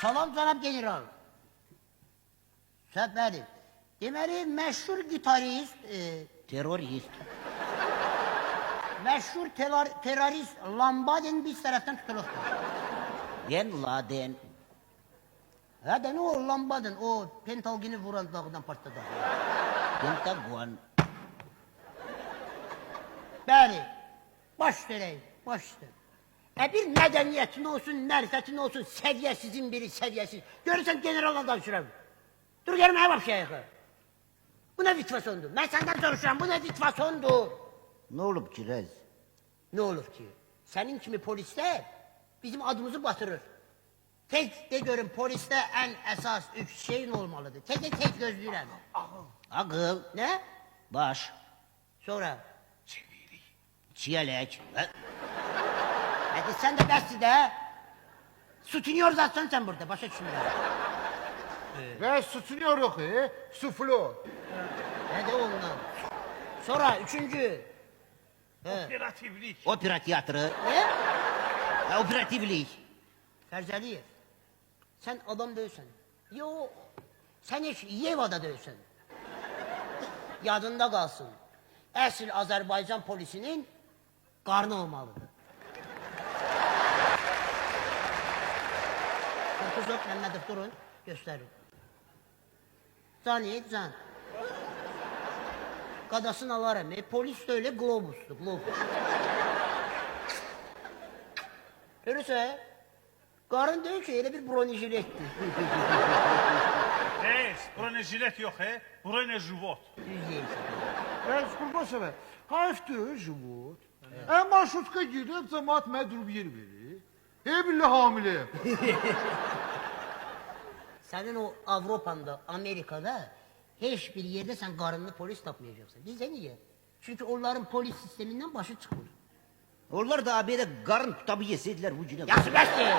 Salam cənab general. Səbəli. Deməli, məşhur gitarist, terörist. Məşhur terörist Lambadin biz tərəfdən tutuluqdur. Ben Laden. Hə də nə o Lambadin, o Pentagonu vuran dağdan partladı. Pentagon. Bəli, baş verək, başdır. Bir mədəniyyətin olsun, mərifətin olsun, səviyyəsizin biri, səviyyəsiz. Görürsən, generaldan danışıram. Dur, gəlməyə bax şeyxə. Bu nə vitvasondur? Mən səndən soruşuram, bu nə vitvasondur? Ne olup ki Rez? Nə olur ki? Sənin kimi polislər bizim adımızı batırır. Tez de görün, polisdə ən əsas üç şey nə olmalıdır? Tez gözləyirəm. Akıl. Nə? Baş. Sonra? Çiyelek. Hadi sən də bəsdir də. Sutinyor zatsan sən burada, başa düşmürəm. Ve susunuyor yok suflo. Hadi ondan. Sonra üçüncü. Operativlik. Opera tiyatrı. Ne? Operativlik. Ferzaliyev. Sen adam değilsen. Yok. Sen hiç Yeva'da değilsen. Yadında kalsın. Əsl Azərbaycan polisinin qarnı olmalıdır. Kuzov Məmmədov durun, göstərin. Can. Qadasını alarım. Polis de öyle globuslu, globus. Görürsə, qarın deyil ki, elə bir bronijiletdir. Bronejilet yok bronejivot. Düz deyilsin. Ben kurban sever. Hafifte jumut. En marşrutka girip cemaat medrub yer verir. Billahi hamile. Senin o Avrupa'da, Amerika'da hiçbir yerde sen karınlı polis tapmayacaksın. Bizde niye? Çünkü onların polis sisteminden başı çıkmıyor. Onlar da abi de karın tutabı yeseydiler vücuduna. Yaşı beş değil.